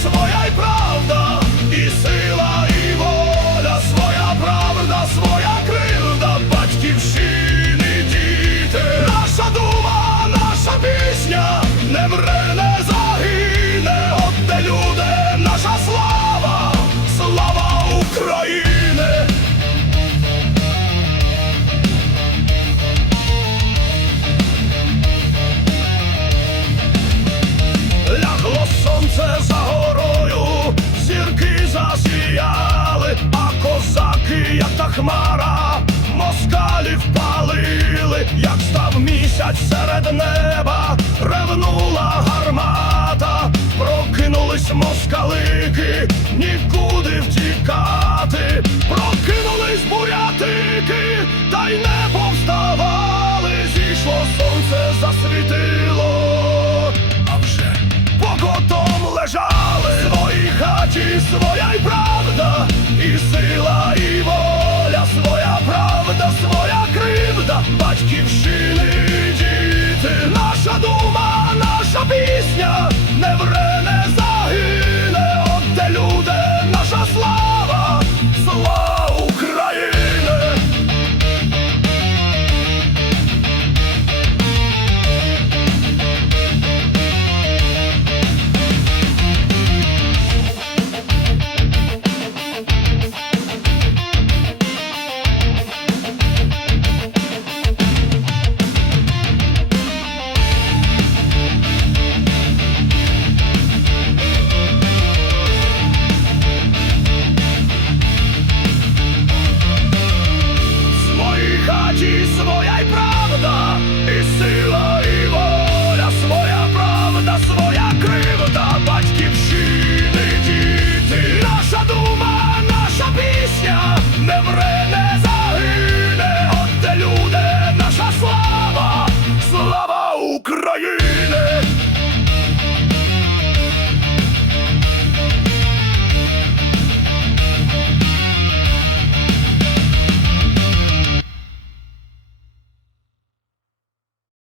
swojej pracy хмара, москалів палили, як став місяць серед неба, ревнула гармата, прокинулись москалики, нікуди втікати, прокинулись бурятики, та й не повставали, зійшло сонце засвітило, а вже покотом лежали. В своїй хаті, своя й правда. батьківщини. Yeah.